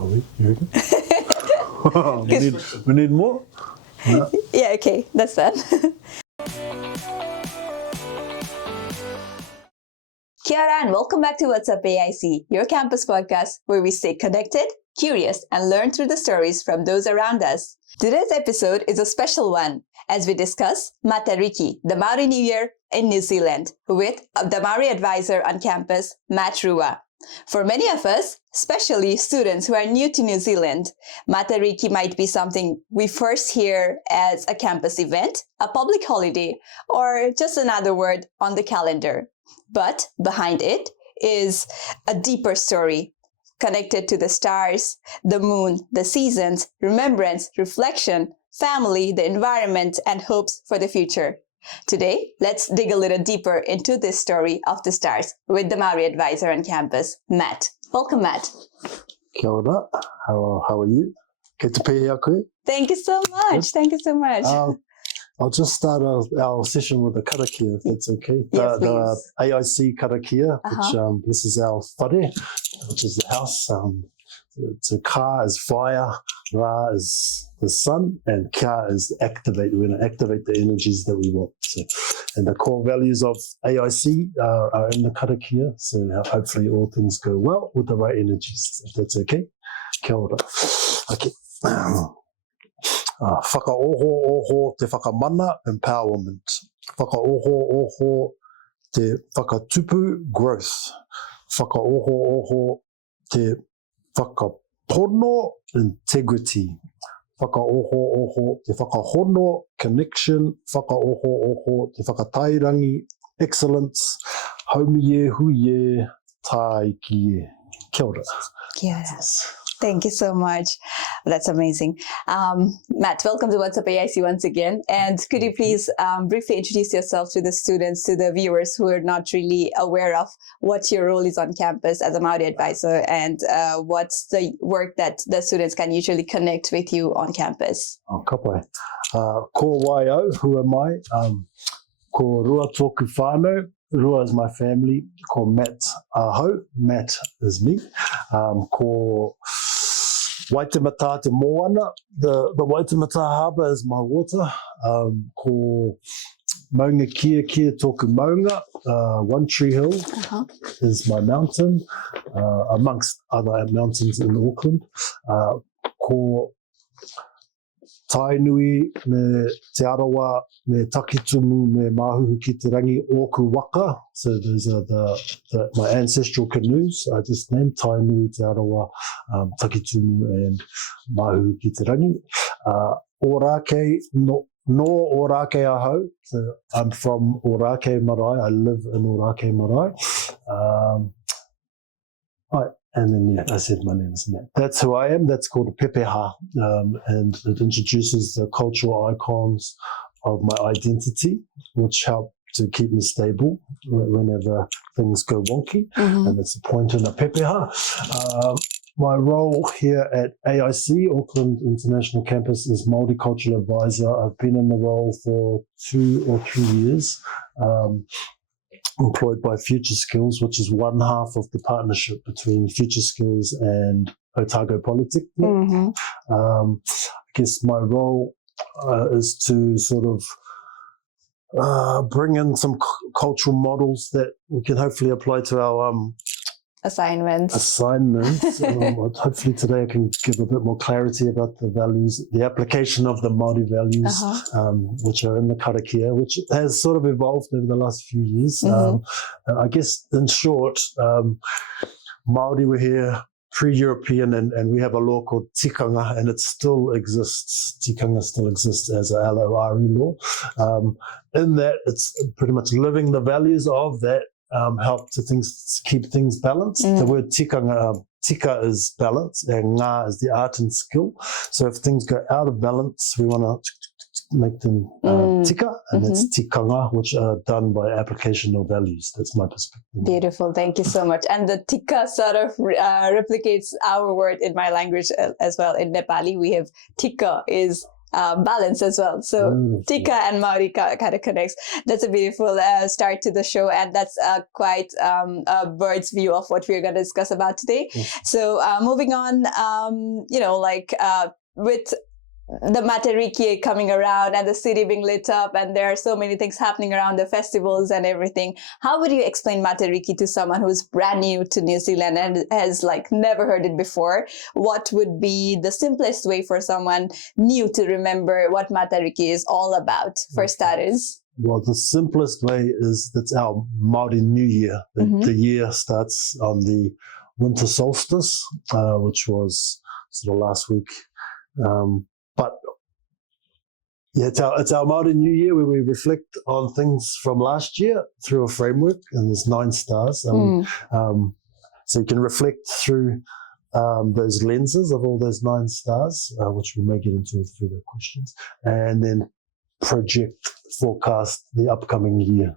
Are we? You reckon? we need more? No. Yeah, okay, that's that. Kia ora and welcome back to What'sUp AIC, your campus podcast where we stay connected, curious, and learn through the stories from those around us. Today's episode is a special one as we discuss Matariki, the Maori New Year in New Zealand, with the Maori Advisor on campus, Matt Rua. For many of us, especially students who are new to New Zealand, Matariki might be something we first hear as a campus event, a public holiday, or just another word on the calendar. But behind it is a deeper story connected to the stars, the moon, the seasons, remembrance, reflection, family, the environment, and hopes for the future. Today, let's dig a little deeper into this story of the stars with the Maori Advisor on campus, Matt. Welcome, Matt. Kia ora. How are you? Kei te pēhea koe? Thank you so much. Yes. Thank you so much. I'll just start our session with a karakia, if that's okay. Yes, the please. AIC karakia, which this is our whare, which is the house. So ka is fire, ra is the sun, and ka is activate. We're going to activate the energies that we want. So, and the core values of AIC are in the karakia, so hopefully all things go well with the right energies, if that's okay. Kia ora. Okay. Whakaoho te whakamana, empowerment. Whakaoho te whakatupu, growth. Whakaoho te whakapono, integrity. Whakaoho te whakahono, connection. Whakaoho te whakatairangi, excellence. Haumie huie, taiki. Kia ora. Kia ora. Thank you so much. That's amazing. Matt, welcome to What'sUp AIC once again. And could you please briefly introduce yourself to the students, to the viewers who are not really aware of what your role is on campus as a Maori Advisor and what's the work that the students can usually connect with you on campus? Oh, kapai. Ko waio, who am I? Ko Rua tōku whānau. Rua is my family. Ko Matt Aho. Matt is me. Ko Waitemata te moana. The Waitemata harbour is my water. Ko Maunga Kia tōku maunga. One Tree Hill is my mountain, amongst other mountains in Auckland. Ko Tainui me te arawa me takitumu me mahuhu ki te rangi oku waka. So those are my ancestral canoes. I just named Tainui, te arawa, takitumu and mahuhu ki te rangi. Orake, no Orake aho. So I'm from Orake Marae. I live in Orake Marae. And then, I said my name is Matt. That's who I am. That's called a pepeha. And it introduces the cultural icons of my identity, which help to keep me stable whenever things go wonky. And it's a point in a pepeha. My role here at AIC, Auckland International Campus, is Multicultural Advisor. I've been in the role for 2 or 3 years. Employed by Future Skills, which is one half of the partnership between Future Skills and Otago Polytechnic. I guess my role is to sort of bring in some cultural models that we can hopefully apply to our assignments. Hopefully today I can give a bit more clarity about the values, the application of the Māori values, which are in the karakia, which has sort of evolved over the last few years. I guess in short, Māori were here pre-European and we have a law called tikanga and it still exists. Tikanga still exists as a LORE law. In that it's pretty much living the values of that help to keep things balanced. The word tikanga, tika is balance, and ngā is the art and skill. So if things go out of balance, we want to make them tika, and that's tikanga, which are done by application of values. That's my perspective. Beautiful, thank you so much. And the tika sort of replicates our word in my language as well. In Nepali, we have tika is balance as well. So Tika and Māori kind of connects. That's a beautiful start to the show, and that's quite a bird's view of what we're going to discuss about today. So moving on, with the Matariki coming around and the city being lit up, and there are so many things happening around the festivals and everything. How would you explain Matariki to someone who's brand new to New Zealand and has never heard it before? What would be the simplest way for someone new to remember what Matariki is all about, for starters? Well, the simplest way is that's our Māori New Year. The year starts on the winter solstice, which was sort of last week. But yeah, it's our Māori New Year, where we reflect on things from last year through a framework, and there's 9 stars. So you can reflect through those lenses of all those 9 stars, which we may get into with further questions, and then forecast the upcoming year.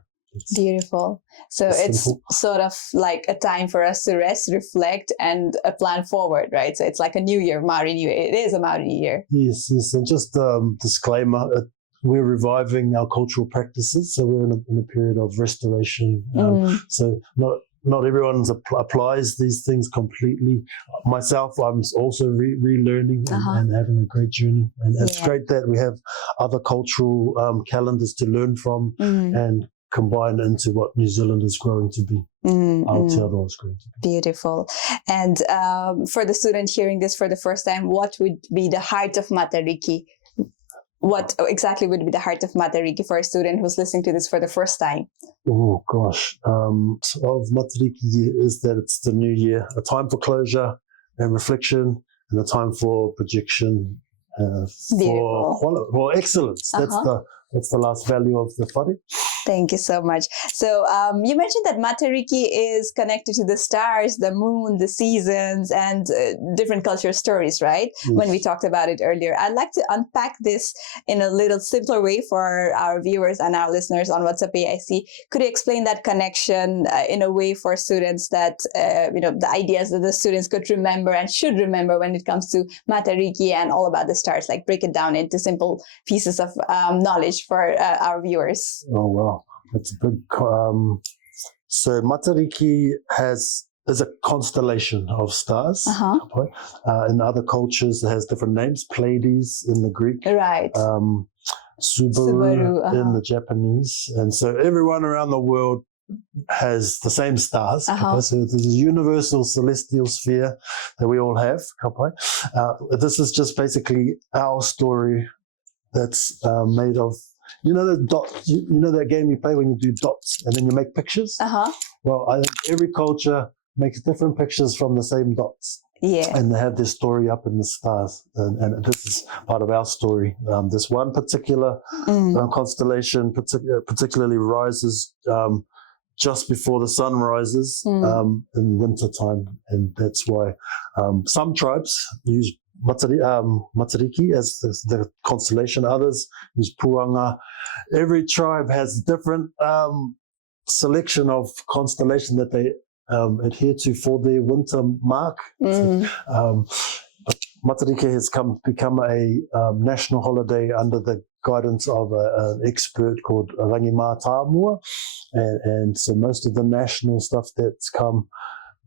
Beautiful. So it's sort of like a time for us to rest, reflect, and plan forward, right? So it's like a new year, Māori New Year. It is a Māori New Year. Yes. And just disclaimer, we're reviving our cultural practices. So we're in a period of restoration. So not everyone applies these things completely. Myself, I'm also relearning and having a great journey. And it's great that we have other cultural calendars to learn from and combine into what New Zealand is growing to be. Aotearoa is growing to be. Beautiful. And for the student hearing this for the first time, what would be the heart of Matariki? What exactly would be the heart of Matariki for a student who's listening to this for the first time? Oh, gosh. Of Matariki is that it's the new year, a time for closure and reflection, and a time for projection, for excellence. That's the last value of the whare. Thank you so much. So you mentioned that Matariki is connected to the stars, the moon, the seasons, and different cultural stories, right? When we talked about it earlier. I'd like to unpack this in a little simpler way for our viewers and our listeners on What'sUp AIC. Could you explain that connection in a way for students that, the ideas that the students could remember and should remember when it comes to Matariki and all about the stars, like break it down into simple pieces of knowledge for our viewers? Oh, wow. That's a big. So Matariki is a constellation of stars. In other cultures, it has different names. Pleiades in the Greek, right? Subaru in the Japanese, and so everyone around the world has the same stars. So there's a universal celestial sphere that we all have. This is just basically our story that's made of. You know the dots. You know that game you play when you do dots and then you make pictures. Well, I think every culture makes different pictures from the same dots. Yeah. And they have their story up in the stars, and this is part of our story. This one particular constellation particularly rises just before the sun rises in winter time, and that's why some tribes use Matariki as the constellation. Others use Puanga. Every tribe has different selection of constellation that they adhere to for their winter mark. Matariki has become a national holiday under the guidance of an expert called Rangi Mātāmua, and so most of the national stuff that's come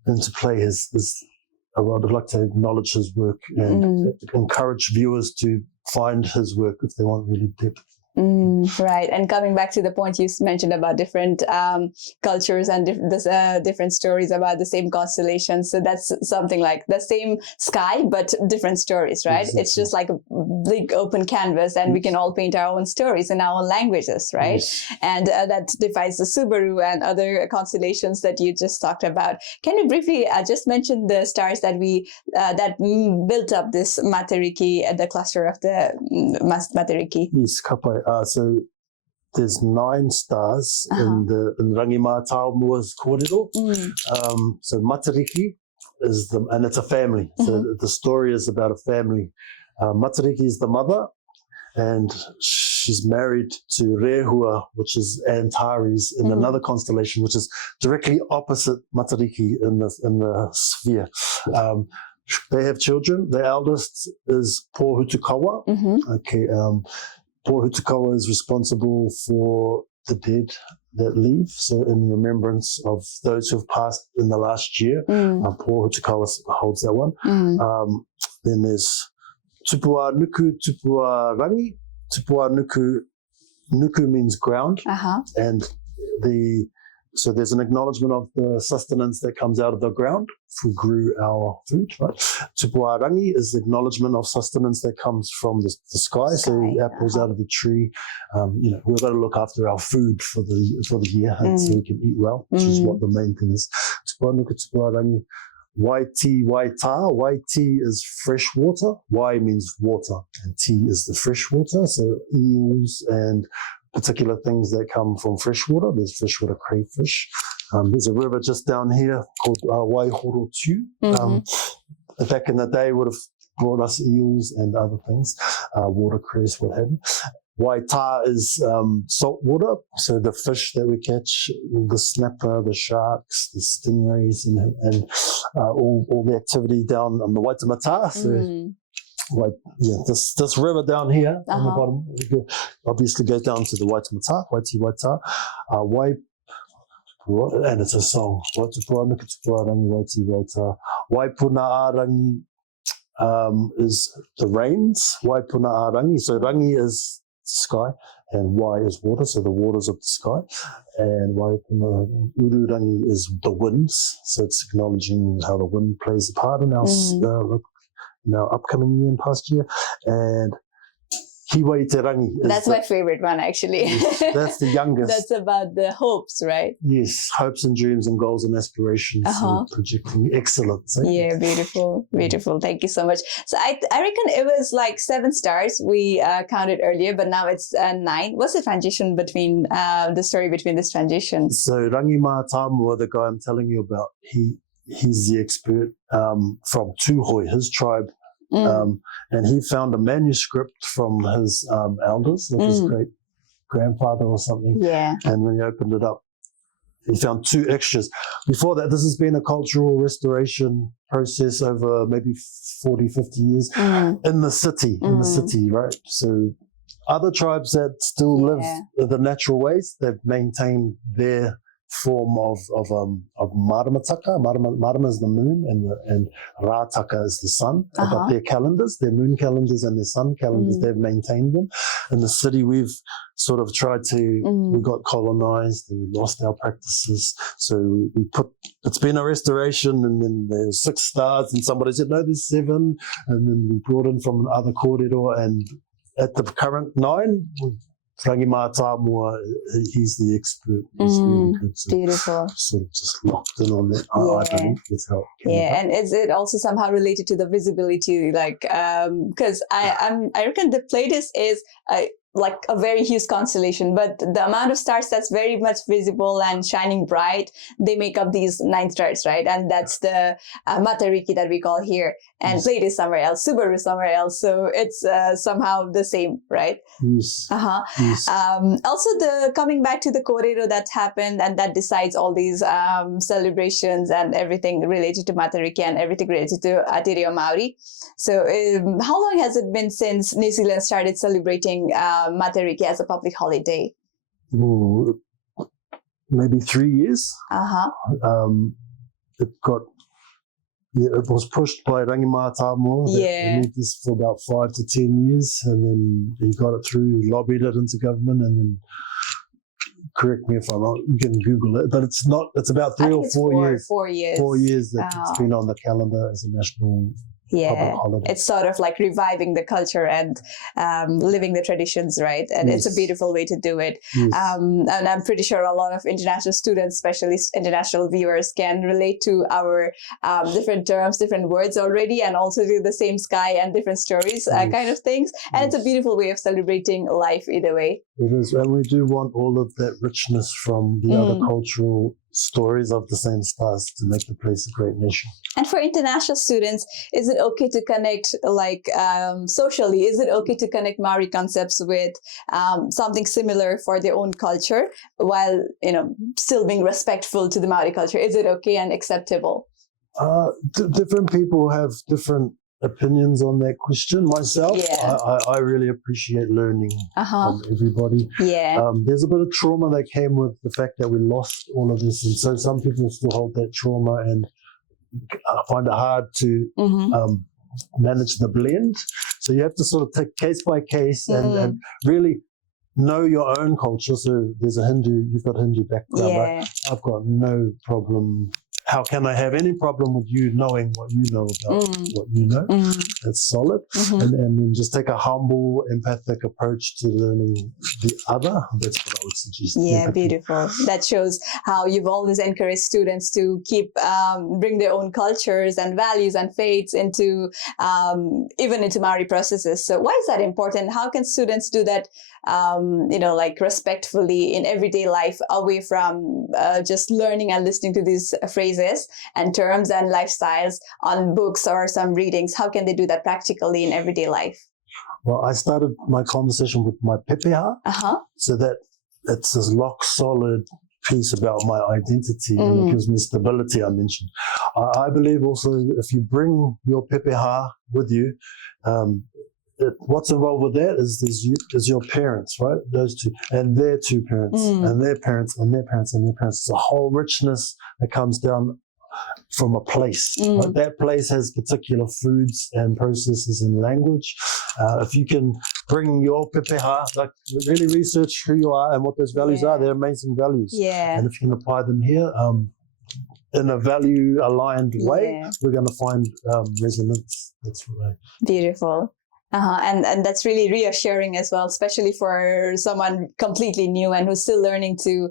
into play is I would like to acknowledge his work and encourage viewers to find his work if they want really depth. Right. And coming back to the point you mentioned about different cultures and different stories about the same constellation. So that's something like the same sky, but different stories, right? Exactly. It's just like a big open canvas, and we can all paint our own stories in our own languages, right? Yes. And that defines the Subaru and other constellations that you just talked about. Can you briefly just mention the stars that that built up this Matariki, the cluster of the Matariki? Yes, kapai. So there's 9 stars in Rangi Mātāmua's kōrero. So Matariki is and it's a family. So the story is about a family. Matariki is the mother, and she's married to Rehua, which is Antares in another constellation, which is directly opposite Matariki in the sphere. they have children. The eldest is pōhutukawa. Okay, pōhutukawa is responsible for the dead that leave. So in remembrance of those who have passed in the last year, pōhutukawa holds that one. Then there's tupua nuku, tupua rangi. Tupua nuku means ground, and so there's an acknowledgement of the sustenance that comes out of the ground if we grew our food, right? Tupua rangi is the acknowledgement of sustenance that comes from the sky, so apples out of the tree. We've got to look after our food for the year, so we can eat well, which is what the main thing is. Tupua nuku, tupua rangi. Waiti, waita. Waiti is fresh water. Wai means water, and ti is the fresh water. So eels and particular things that come from freshwater. There's freshwater crayfish. There's a river just down here called Waihorotu. Back in the day would have brought us eels and other things, watercress, what have you. Waita is salt water, so the fish that we catch, the snapper, the sharks, the stingrays, and all the activity down on the Waitemata. So this river down here on the bottom obviously goes down to the Waitemata, Waiti Waita, and it's a song. Waitupua nuku tupua rangi Waiti Waita. Waipuna rangi is the rains. Waipuna rangi. So rangi is sky, and wai is water, so the waters of the sky. And waipuna ururangi is the winds. So it's acknowledging how the wind plays a part in our upcoming year and past year. And Hiwaiterangi. That's my favorite one, actually. Yes, that's the youngest. That's about the hopes, right? Yes, hopes and dreams and goals and aspirations. Projecting excellence. Yeah, beautiful. Beautiful. Thank you so much. So I reckon it was like 7 stars we counted earlier, but now it's 9. What's the transition between the story between this transition? So Rangi Mātamua, the guy I'm telling you about, he's the expert from Tūhoi, his tribe. And he found a manuscript from his elders, like his great grandfather or something. Yeah. And when he opened it up, he found 2 extras. Before that, this has been a cultural restoration process over maybe 40, 50 years in the city, right? So other tribes that still live the natural ways, they've maintained their form of maramataka. Marama is the moon, and rātaka is the sun. But their calendars, their moon calendars and their sun calendars, they've maintained them. In the city, we've sort of tried to, we got colonized and we lost our practices. So we put, it's been a restoration, and then there's 6 stars, and somebody said, no, there's 7. And then we brought in from another kōrero, and at the current 9, Rangi Mātamua, he's the expert. He's really good. So beautiful. Sort of just locked in on that. I believe that's how it came about. And is it also somehow related to the visibility? Like, because I reckon the Pleiades is like a very huge constellation, but the amount of stars that's very much visible and shining bright, they make up these 9 stars, right? And that's the Matariki that we call here. And Pleiades is somewhere else, Subaru somewhere else. So it's somehow the same, right? Yes. Yes. Also, the coming back to the kōrero that happened, and that decides all these celebrations and everything related to Matariki and everything related to Aotearoa Māori. So how long has it been since New Zealand started celebrating Matariki as a public holiday? Ooh, maybe 3 years. It was pushed by Rangi Mātamua. We did this for about 5 to 10 years, and then he got it through, lobbied it into government, and then, correct me if I'm wrong, you can Google it, but it's not, it's about 3 or 4 years. 4 years. 4 years that it's been on the calendar as a national public holiday. It's sort of like reviving the culture and living the traditions, right? And it's a beautiful way to do it. Yes. And I'm pretty sure a lot of international students, especially international viewers, can relate to our different terms, different words already, and also do the same sky and different stories kind of things. And it's a beautiful way of celebrating life either way. It is, and we do want all of that richness from the other cultural stories of the same stars to make the place a great nation. And for international students, is it okay to connect, like socially, is it okay to connect Maori concepts with something similar for their own culture while, still being respectful to the Maori culture? Is it okay and acceptable? Different people have different opinions on that question. Myself, Yeah. I really appreciate learning from everybody. Yeah. There's a bit of trauma that came with the fact that we lost all of this, and so some people still hold that trauma and find it hard to manage the blend. So you have to sort of take case by case and really know your own culture. So there's a Hindu, you've got a Hindu background, right? I've got no problem. How can I have any problem with you knowing what you know about what you know? That's solid. And then just take a humble, empathic approach to learning the other. That's what I would suggest. Yeah, empathy. beautiful. That shows how you've always encouraged students to keep, bring their own cultures and values and faiths into, even into Maori processes. So why is that important? How can students do that, like respectfully in everyday life, away from just learning and listening to these phrases and terms and lifestyles on books or some readings? How can they do that practically in everyday life? Well, I started my conversation with my pepeha, so that it's this rock solid piece about my identity and it gives me stability. I mentioned. I believe also if you bring your pepeha with you, what's involved with that is your parents, right? Those two, and their two parents, and their parents, and their parents, and their parents. It's a whole richness that comes down from a place. Right? That place has particular foods and processes and language. If you can bring your pepeha, like really research who you are and what those values are, they're amazing values. Yeah. And if you can apply them here, in a value-aligned way, we're going to find resonance. That's right. Beautiful. And that's really reassuring as well, especially for someone completely new and who's still learning to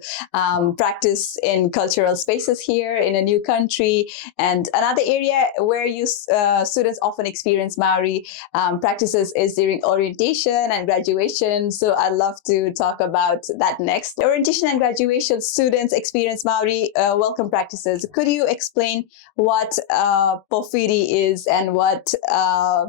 practice in cultural spaces here in a new country. And another area where you students often experience Maori practices is during orientation and graduation. So I'd love to talk about that next. Orientation and graduation, students experience Maori welcome practices. Could you explain what pōwhiri is and what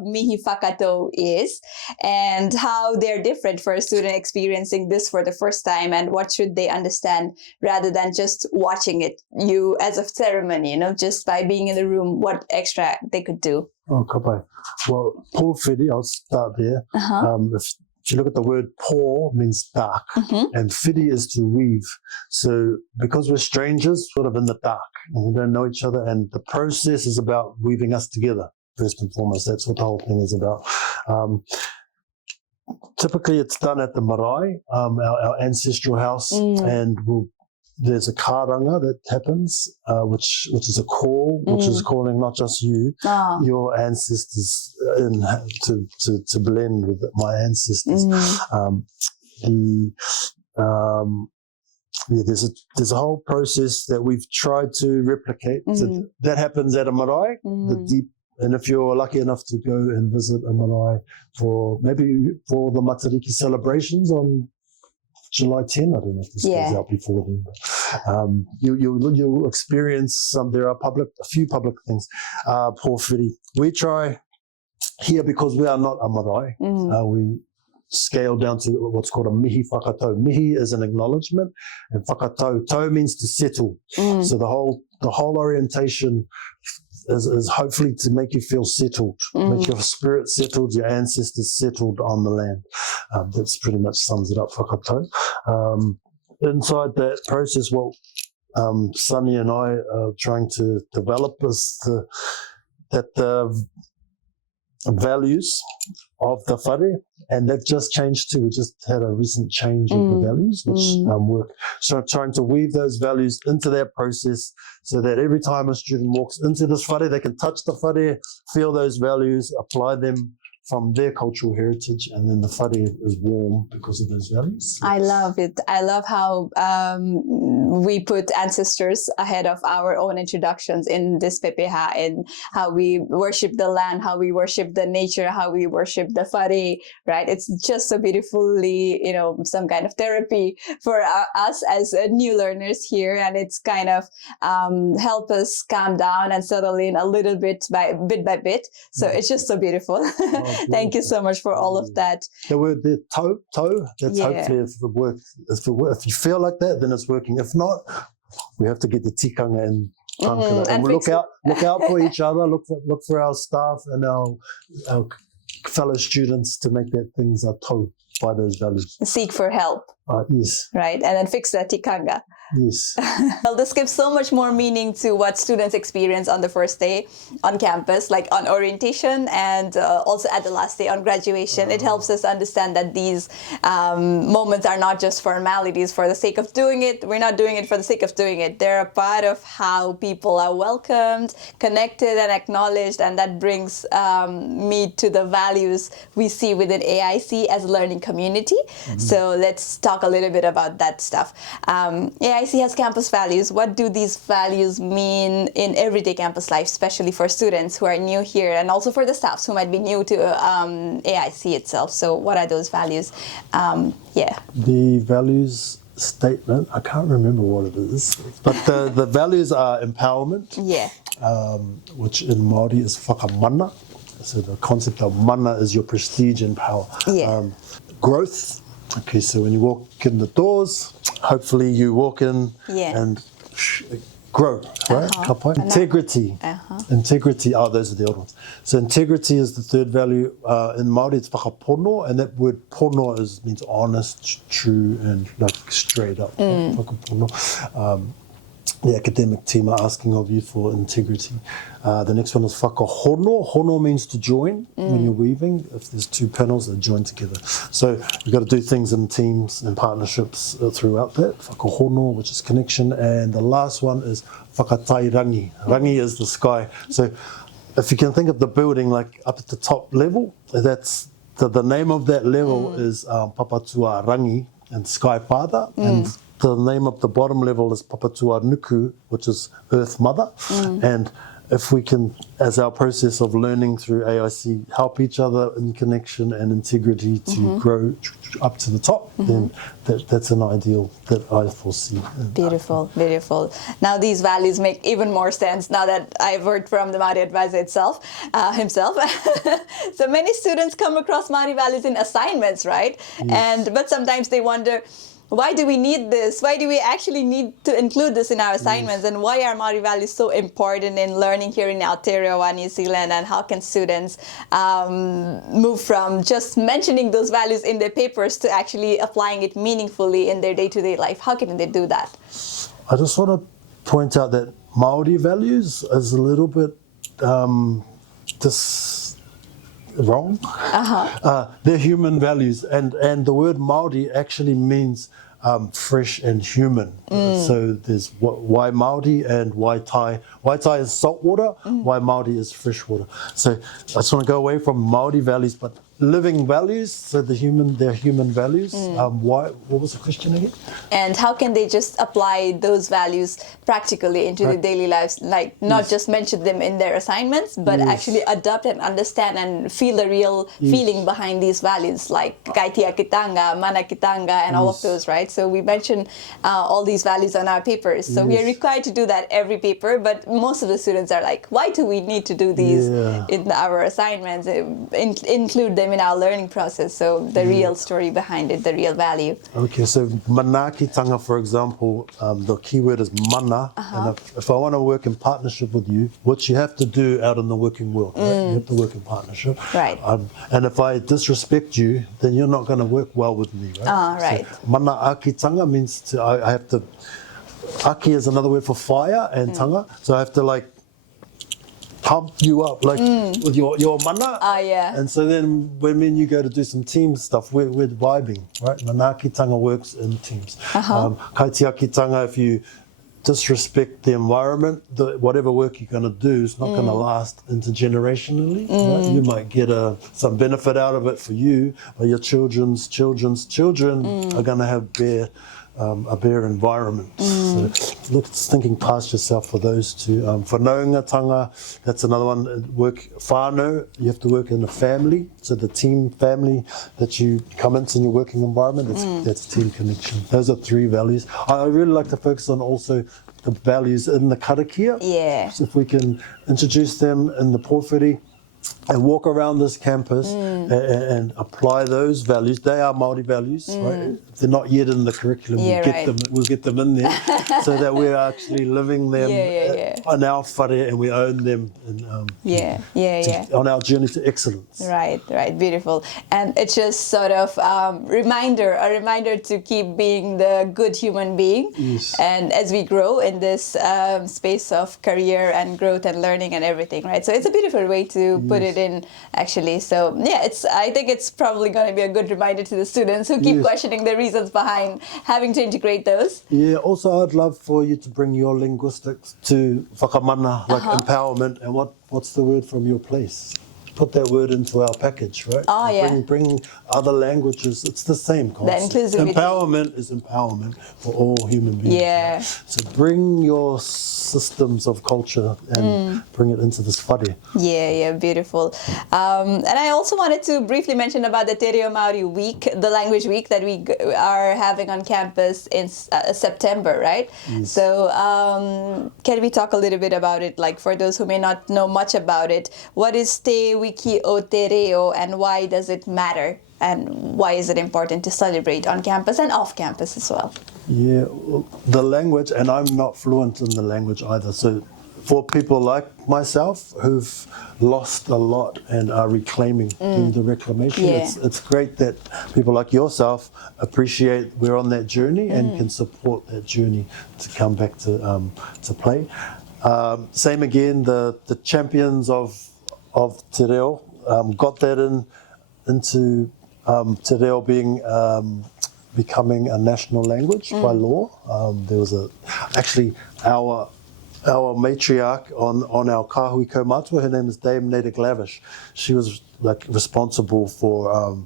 mihi whakatau is, and how they're different for a student experiencing this for the first time, and what should they understand rather than just watching it you as a ceremony, just by being in the room, what extra they could do? Oh, kapai. Well, pōwhiri, I'll start there. If you look at the word pō, means dark, and whiri is to weave. So because we're strangers, sort of in the dark, and we don't know each other, and the process is about weaving us together. First and foremost, that's what the whole thing is about. Typically, it's done at the marae, our ancestral house, and there's a karanga that happens, which is a call, which is calling not just you, your ancestors, to blend with my ancestors. There's a whole process that we've tried to replicate. So that happens at a marae, the deep. And if you're lucky enough to go and visit a marae for the Matariki celebrations on July 10, I don't know if this goes out before then, but you'll experience there are a few public things. Pōwhiri. We try here because we are not a marae. We scale down to what's called a mihi whakatau. Mihi is an acknowledgement, and whakatau, tau means to settle. So the whole orientation is hopefully to make you feel settled, make your spirit settled, your ancestors settled on the land. That's pretty much sums it up, whakatau. Inside that process, what Sunny and I are trying to develop is that the values of the whare, and they've just changed too. We just had a recent change of the values, which we're trying to weave those values into that process so that every time a student walks into this whare, they can touch the whare, feel those values, apply them from their cultural heritage, and then the whare is warm because of those values. I love it. I love how we put ancestors ahead of our own introductions in this pepeha, and how we worship the land, how we worship the nature, how we worship the whare, right? It's just so beautifully, some kind of therapy for us as new learners here, and it's kind of help us calm down and settle in a little bit by bit. So it's just so beautiful. Thank you so much for all of that. The word there, toe, that's hopefully if it works. If you feel like that, then it's working. If not, we have to get the tikanga and And we look out for each other, look for our staff and our fellow students to make that things are tau by those values. Seek for help. Yes. Right, and then fix the tikanga. Yes. Well, this gives so much more meaning to what students experience on the first day on campus, like on orientation and also at the last day on graduation. It helps us understand that these moments are not just formalities for the sake of doing it. We're not doing it for the sake of doing it. They're a part of how people are welcomed, connected, and acknowledged, and that brings me to the values we see within AIC as a learning community. So let's talk a little bit about that stuff. AIC has campus values. What do these values mean in everyday campus life, especially for students who are new here and also for the staffs who might be new to AIC itself? So what are those values? The values statement, I can't remember what it is, but the values are empowerment, which in Māori is whakamana. So the concept of mana is your prestige and power. Growth. Okay, so when you walk in the doors, hopefully you walk in and grow, right? Integrity. Integrity, those are the old ones. So integrity is the third value. In Māori, it's whakapono, and that word pono means honest, true, and like straight up. Whakapono. The academic team are asking of you for integrity. The next one is whakahono. Hono means to join when you're weaving. If there's two panels, they join together. So you've got to do things in teams and partnerships throughout that. Whakahono, which is connection. And the last one is whakatai rangi. Rangi is the sky. So if you can think of the building like up at the top level, that's the name of that level is Papatua Rangi and Sky Father. And the name of the bottom level is Papatua Nuku, which is Earth Mother. And if we can, as our process of learning through AIC, help each other in connection and integrity to grow up to the top, then that's an ideal that I foresee. Beautiful, beautiful. Now these values make even more sense now that I've heard from the Māori Advisor himself. So many students come across Māori values in assignments, right? Yes. But sometimes they wonder, why do we need this? Why do we actually need to include this in our assignments? And why are Māori values so important in learning here in Aotearoa, New Zealand? And how can students move from just mentioning those values in their papers to actually applying it meaningfully in their day-to-day life? How can they do that? I just want to point out that Māori values is a little bit wrong. They're human values, and the word Māori actually means fresh and human. So there's why Māori and why Thai. Why Thai is salt water, why Māori is fresh water. So I just want to go away from Māori values, but living values, so they're human values. What was the question again? And how can they just apply those values practically into their daily lives, like not just mention them in their assignments, but actually adopt and understand and feel the real feeling behind these values, like kaitia kitanga, mana kitanga, and all of those, right? So we mention all these values on our papers. So we are required to do that every paper, but most of the students are like, why do we need to do these in our assignments, include them in our learning process? So the real story behind it, the real value. Okay, so manakitanga, for example, the key word is mana. And if I want to work in partnership with you, which you have to do out in the working world, right? You have to work in partnership. Right. And if I disrespect you, then you're not going to work well with me, right? Right. So, manakitanga means I have to, aki is another word for fire and tanga, so I have to like pump you up like with your mana. And so then when me and you go to do some team stuff, we're vibing, right? Manakitanga works in teams. Kaitiakitanga, if you disrespect the environment, whatever work you're going to do is not going to last intergenerationally. Right? You might get some benefit out of it for you, but your children's children are going to have a bare environment. So look, it's thinking past yourself for those two. Whanaungatanga, that's another one. Work whānau, you have to work in a family. So the team family that you come into in your working environment, that's team connection. Those are three values. I really like to focus on also the values in the karakia. So if we can introduce them in the pōwhiri, and walk around this campus and apply those values. They are Māori values, right? If they're not yet in the curriculum, we'll get them in there so that we're actually living them on our whare and we own them on our journey to excellence. Right, beautiful. And it's just sort of a reminder to keep being the good human being. Yes. And as we grow in this space of career and growth and learning and everything, right? So it's a beautiful way to put it in, actually. So yeah, I think it's probably going to be a good reminder to the students who keep questioning the reasons behind having to integrate those. Yeah, also I'd love for you to bring your linguistics to whakamana, like empowerment, and what's the word from your place? Put that word into our package, right? Oh, yeah. Bring other languages. It's the same concept. The inclusivity. Empowerment is empowerment for all human beings. Yeah. Right? So bring your systems of culture and bring it into this whare. Yeah, beautiful. And I also wanted to briefly mention about the Te Reo Māori Week, the language week that we are having on campus in September, right? Yes. So can we talk a little bit about it, like for those who may not know much about it? What is Te Wiki o Te Reo and why does it matter? And why is it important to celebrate on campus and off campus as well? Yeah, well, the language, and I'm not fluent in the language either. So for people like myself who've lost a lot and are reclaiming through the reclamation, it's great that people like yourself appreciate we're on that journey and can support that journey to come back to play. Same again, the champions of Te Reo got that into Te Reo being becoming a national language by law. There was actually our matriarch on our kahui kaumātua, her name is Dame Neda Glavish. She was like responsible for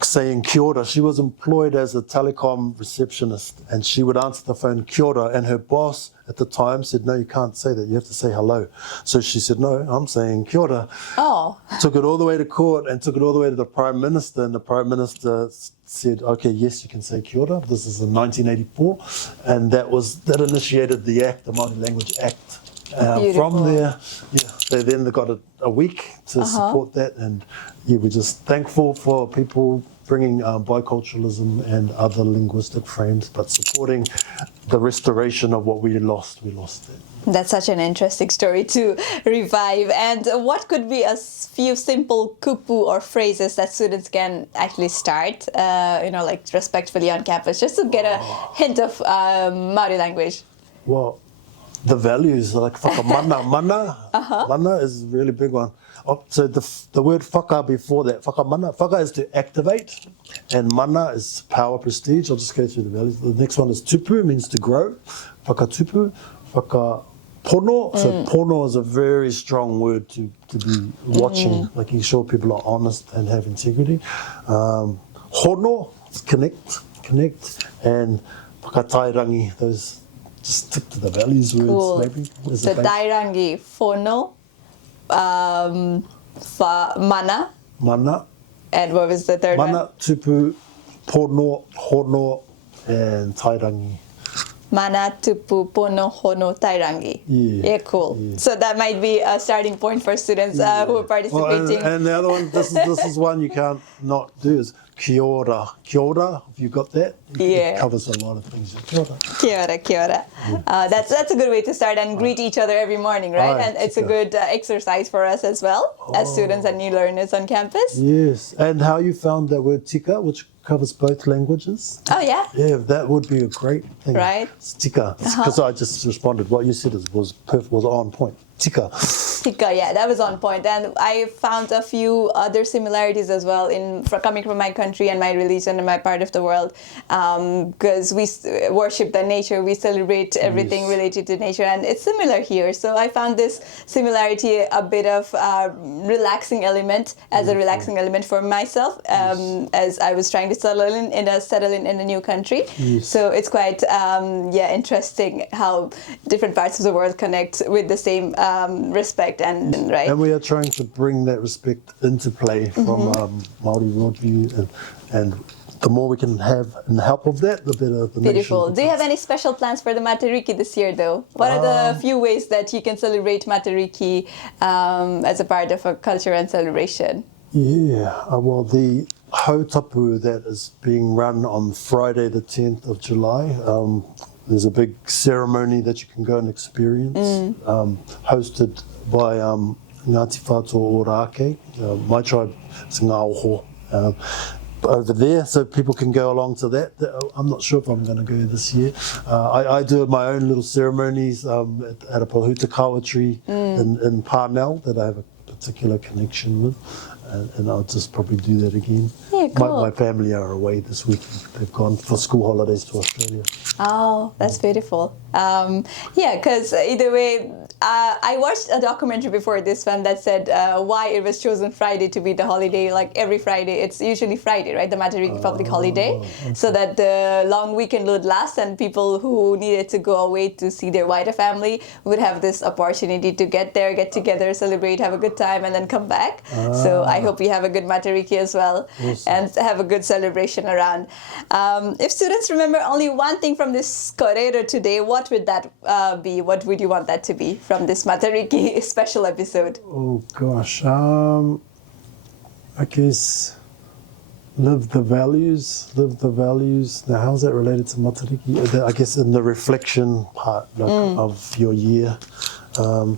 saying kia ora. She was employed as a telecom receptionist and she would answer the phone kia ora, and her boss at the time said, no, you can't say that, you have to say hello. So she said, no, I'm saying kia ora. Oh. Took it all the way to court and took it all the way to the Prime Minister, and the Prime Minister said, okay, yes, you can say kia ora. This is in 1984, and that initiated the Act, the Māori Language Act. From there, they got a week to support that, and we're just thankful for people bringing biculturalism and other linguistic frames, but supporting the restoration of what we lost. We lost it. That's such an interesting story to revive. And what could be a few simple kupu or phrases that students can actually start, like respectfully on campus, just to get a hint of Māori language? Well, the values, like whakamana, mana is a really big one. So the word whaka before that, whakamana, whaka is to activate, and mana is power, prestige. I'll just go through the values. The next one is tupu, means to grow. Whakatupu, whakapono. So pono is a very strong word to be watching, making sure people are honest and have integrity. Hono, connect, and whakatairangi, those just stick to the values words, maybe. So tairangi, whono, mana. And what was the third one? Mana, tupu, pono, hono, and tairangi. Mana, tupu, pono, hono, tairangi. Yeah, cool. Yeah. So that might be a starting point for students who are participating. Well, and the other one, this is one you can't not do, is kia ora. Kia ora, if you got that, it covers a lot of things. Kia ora. Kia ora. That's a good way to start and greet each other every morning, right? And it's a good exercise for us as well, as students and new learners on campus. Yes, and how you found that word tika, which covers both languages. Oh, yeah? Yeah, that would be a great thing. Right. It's tika, because I just responded, what you said was perfect, was on point. Tika, yeah, that was on point. And I found a few other similarities as well coming from my country and my religion and my part of the world, because we worship the nature, we celebrate everything related to nature, and it's similar here. So I found this similarity a bit of relaxing element, as a relaxing element for myself, as I was trying to settle in a new country. So it's quite interesting how different parts of the world connect with the same respect and right. And we are trying to bring that respect into play from Māori worldview and the more we can have in help of that, the better the Beautiful. nation. Do you have any special plans for the Matariki this year, though? What are the few ways that you can celebrate Matariki as a part of a culture and celebration? Yeah, well, the hautapu that is being run on Friday, the 10th of July, there's a big ceremony that you can go and experience, hosted by Ngāti Whātua Ōrākei. My tribe is Ngā Oho. Over there, so people can go along to that. I'm not sure if I'm going to go this year. I do my own little ceremonies at a Pohuta kawa tree in Pānau that I have a particular connection with, and I'll just probably do that again. Yeah, cool. My family are away this week. They've gone for school holidays to Australia. Oh, that's beautiful. Yeah, because either way, I watched a documentary before this one that said why it was chosen Friday to be the holiday. Like every Friday, it's usually Friday, right? The Matariki public holiday, okay. So that the long weekend would last and people who needed to go away to see their wider family would have this opportunity to get there, get together, celebrate, have a good time, and then come back. So I hope you have a good Matariki as well, awesome. And have a good celebration around. If students remember only one thing from this kōrero today, what would that be? What would you want that to be from this Matariki special episode? Oh gosh, I guess live the values. Now, how's that related to Matariki? I guess in the reflection part of your year.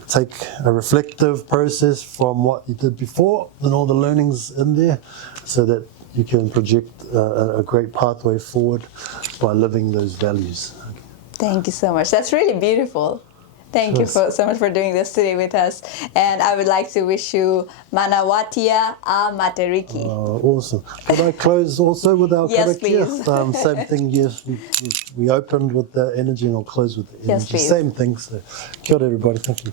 Take a reflective process from what you did before and all the learnings in there so that you can project a great pathway forward by living those values. Thank you so much. That's really beautiful. Thank you so much for doing this today with us. And I would like to wish you Manawatia a Matariki. Awesome. Could I close also with our Yes, karakia? please. Same thing, yes. We opened with the energy and I'll close with the energy. Yes, please. Same thing. So, kia ora everybody. Thank you.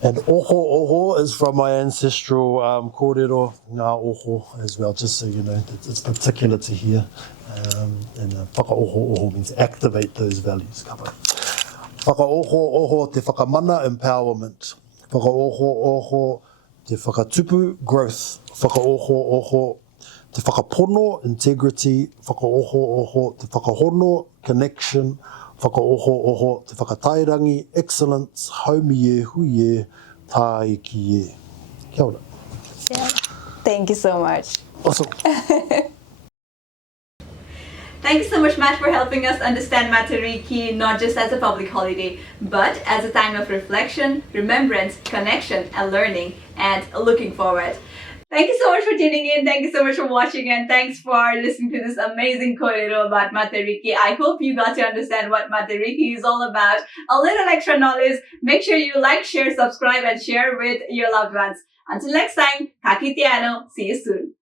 And oho is from my ancestral kōrero, ngā oho as well, just so you know. It's particular to here. And whakaoho means activate those values. Whakaoho te whakamana, empowerment. Whakaoho te whakatupu, growth. Whakaoho te whakapono, integrity. Whakaoho te whakahono, connection. Whakaoho te whakatairangi, excellence. Haumie, huie, tāiki. Kia ora. Yeah. Thank you so much. Awesome. Thank you so much, Matt, for helping us understand Matariki not just as a public holiday, but as a time of reflection, remembrance, connection, and learning, and looking forward. Thank you so much for tuning in. Thank you so much for watching, and thanks for listening to this amazing kōrero about Matariki. I hope you got to understand what Matariki is all about. A little extra knowledge. Make sure you like, share, subscribe, and share with your loved ones. Until next time, ka kite ano. See you soon.